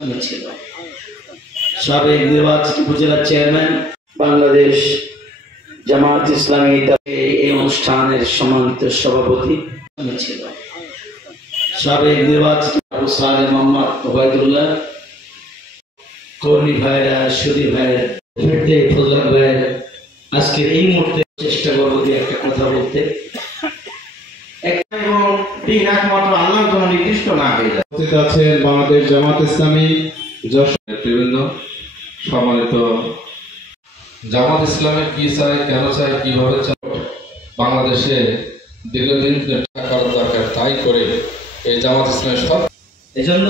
ছিল সাবেক নির্বাচিত উপজেলা চেয়ারম্যান বাংলাদেশ জামাত ইসলামী এই অনুষ্ঠানের সম্মানিত সভাপতি ছিল সাবেক নির্বাচিত আবু সালেহ মোহাম্মদ ওবায়দুল্লাহ, কর্মী ভাইরা, সুদী ভাইয়ের, ফজল ভাইয়ের, আজকের এই মুহূর্তে চেষ্টা করবো যে একটা কথা বলতে বাংলাদেশ জামাত ইসলামী বিভিন্ন সম্মানিত জামাত ইসলামে কি চায়, কেন চায়, কিভাবে চায়, বাংলাদেশে দীর্ঘদিন করার দরকার, তাই করে এই জামাত ইসলামের সব এজন্য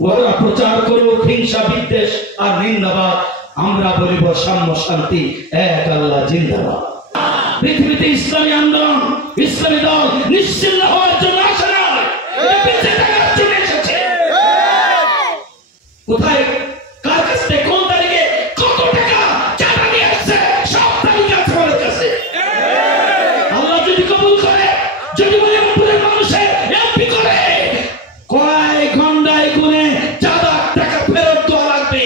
ওরা প্রচার করুক হিংসা, বিদ্বেষ আর নিন্দাবাদ, আমরা বলিব সাম্য শান্তি, এক আল্লাহ জিন্দাবাদ। পৃথিবীতে ইসলামী আন্দোলন, ইসলামী দল নিশ্চিন্ন হওয়ার জন্য আসে না, বেঁচে থাকার জন্য এসেছে। কোথায়, কার কাছ থেকে, কোন তারিখে, কত টাকা চাঁদা নিয়ে আসছে, সব তারিখ আছে আমাদের কাছে। আল্লাহ যদি কবুল করে, যদি মনিপুরের মানুষের এমপি করে, কয় ঘন্টায় গুনে চাঁদা টাকা ফেরত দেওয়া লাগবে।